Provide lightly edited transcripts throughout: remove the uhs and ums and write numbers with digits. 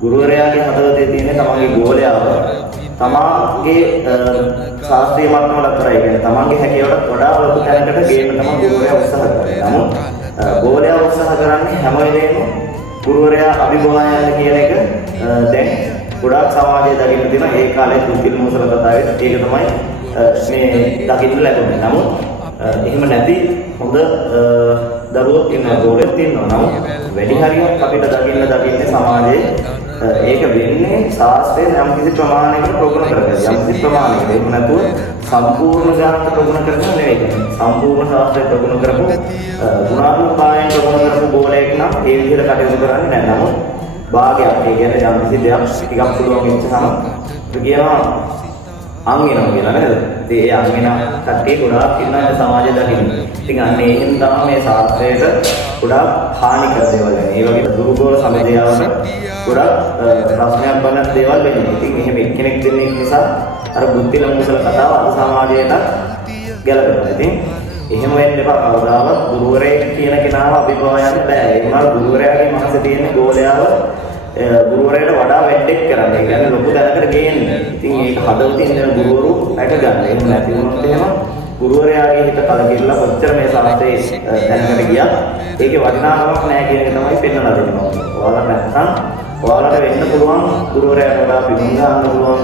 ගුරුවරයාගේ හදවතේ තියෙන තමන්ගේ ගෝලයාව තමාගේ ශාස්ත්‍රීය මට්ටමකට කරයි කියන්නේ තමන්ගේ හැකියාවට වඩා ලොකු තැනකට ගේන්න තමයි ගුරුවරයා උත්සාහ කරන්නේ. නමුත් ගෝලයා උත්සාහ කරන්නේ හැම වෙලේම ගුරුවරයා අභිභවායන කියන එක දැන් ගොඩාක් සමාජයේ දකින්න තියෙන ඒ කාලේ දුකිල් මොසල කතාවේ ඒක තමයි මේ දකින්න ලැබුණේ. නමුත් එහෙම නැති හොඳ දරුවෝ ඉන්නවා ගෝලෙත් ඉන්නවා. නමුත් වැඩි හරියක් අපිට දකින්නේ සමාජයේ ඒක වෙන්නේ ශාස්ත්‍රයේ යම් කිසි ප්‍රමාණයකට ප්‍රගුණ කරගෙන යම් කිසි ප්‍රමාණයකට එහෙම නැතුව සම්පූර්ණ ගානට ප්‍රගුණ කරගෙන නෙවෙයි. සම්පූර්ණ ශාස්ත්‍රයේ ප්‍රගුණ කරපු ගුණාත්මකයෙන් ප්‍රගුණ කරපු ගෝලයෙක් නම් ඒ විදිහට කටයුතු කරන්නේ නැහැ. නමුත් භාගයක් ඒ කියන්නේ යම් කිසි දෙයක් ටිකක් පුළුවන් වෙච්චහම කියනවා අං වෙනවා කියලා නේද? ඉතින් ඒ අං වෙන කට්ටිය ගොඩාක් ඉන්නවා සමාජයේ දකින්න. ඉතින් අන්න ඒකෙන් තමයි මේ ශාස්ත්‍රයට ගොඩාක් හානි කර දේවල් වෙන්නේ. ඒ වගේ දුරුගෝල සමදේයවන ගොඩාක් ප්‍රශ්නයක් වන දේවල් වෙන්නේ. ඉතින් එහෙම එක්කෙනෙක් දෙන්නේ නිසා අර බුද්ධිල මුසල කතාව අද සමාජයට ගැලපෙනවා. ඉතින් එහෙම වෙන්න එපා. කවදාවත් ගුරුවරයෙක් කියන කෙනාව අභිභවා යන්න බෑ. ඒ වුණාට ගුරුවරයාගේ මනසේ තියෙන ගෝලයාව ගුරුවරයාට වඩා වැඩක් කරන්න. ඒ කියන්නේ ලොකු දැනකට ගේන්න. ඉතින් ඒක හදවතින් ඉන්න ගුරුවරු රැක ගන්න. එහෙම නැති වුණොත් එහෙම ගුරුවරයාගේ හිත කලකිරලා කොච්චර මේ ශාස්ත්‍රයේ දැනකට ගියත් ඒකේ වටිනාකමක් නැහැ කියන එක තමයි පෙන්වලා දෙන්නේ. ඔයාලා නැත්නම් ඔයාලට වෙන්න පුළුවන් ගුරුවරයාට වඩා පිළිගන්න පුළුවන්,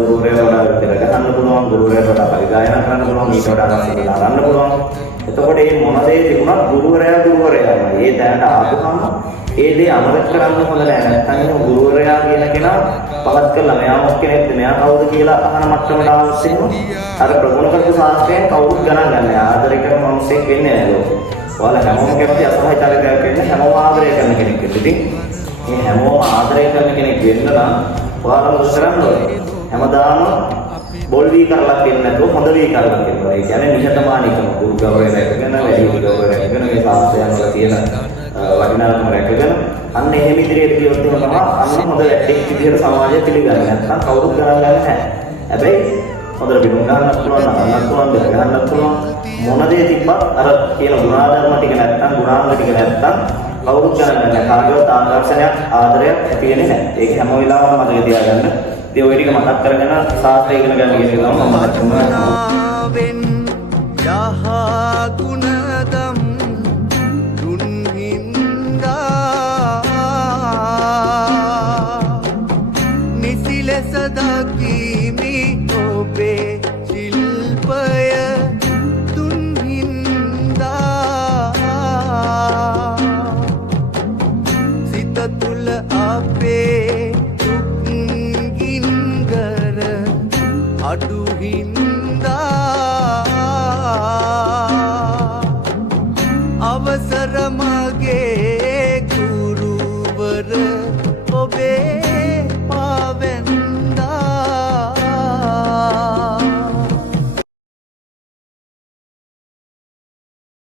ගුරුවරයාට වඩා විතර ගන්න පුළුවන්, ගුරුවරයාට වඩා පරිගායනා කරන්න පුළුවන්, ඊට වඩා රසකට දාන්න පුළුවන්. එතකොට මේ මොන දේ තිබුණත් ගුරුවරයාමයි. ඒ දැනට ආපුහම ඒ දේ අමතක කරන්න හොඳ නැහැ. නැත්නම් ගුරුවරයා කියන කෙනා පහත් කරලා මෙයා මොකක් කෙනෙක්ද මෙයා කවුද කියලා අහන මට්ටමට ආවොත් එහෙම අර ප්‍රගුණ කරපු ශාස්ත්‍රයෙන් කවුරුත් ගණන් ගන්න නැහැ. ආදරය කරන මිනිස්සෙක් වෙන්නේ නැහැ ලෝකෙ. ඔයාලා හැමෝම කැමති අසහාය චරිතයක් වෙන්න හැමෝම ආදරය කරන කෙනෙක් වෙන්න. ඉතින් මේ හැමෝම ආදරය කරන කෙනෙක් වෙන්න නම් ඔයාලා මොකද කරන්න ඕනේ? හැමදාම බොල් වී කරලා දෙන්න නැතුව හොඳ වී කරලා දෙනවා. ඒ කියන්නේ නිහතමානීකම ගුරු ගෞරවය රැකගෙන වැඩි ගෞරවය රැකගෙන මේ ශාස්ත්‍රයන් වල තියෙන වටිනාකම රැකගෙන අන්න එහෙම ඉදිරියට ගියොත් තමයි අන්න හොඳ වැඩක් විදියට සමාජය පිළිගන්නේ. නැත්නම් කවුරුත් ගණන් ගන්නේ නැහැ. හැබැයි හොඳට බිඳුම් ගන්නත් පුළුවන්, නන්නත් පුළුවන්, දෙක ගන්නත් පුළුවන්. මොන දේ තිබ්බත් අර කියන ගුණාධර්ම ටික නැත්නම් ගුණාංග ටික නැත්නම් කවුරුත් ගණන් ගන්නේ නැහැ. කාගේවත් ආකර්ෂණයක්, ආදරයක් ඇති වෙන්නේ නැහැ. ඒක හැම වෙලාවෙම මතක තියාගන්න. ඉතින් ඔය ටික මතක් කරගෙන ශාස්ත්‍රය ඉගෙන ගන්න කියන එක තමයි මම හිතන්නේ.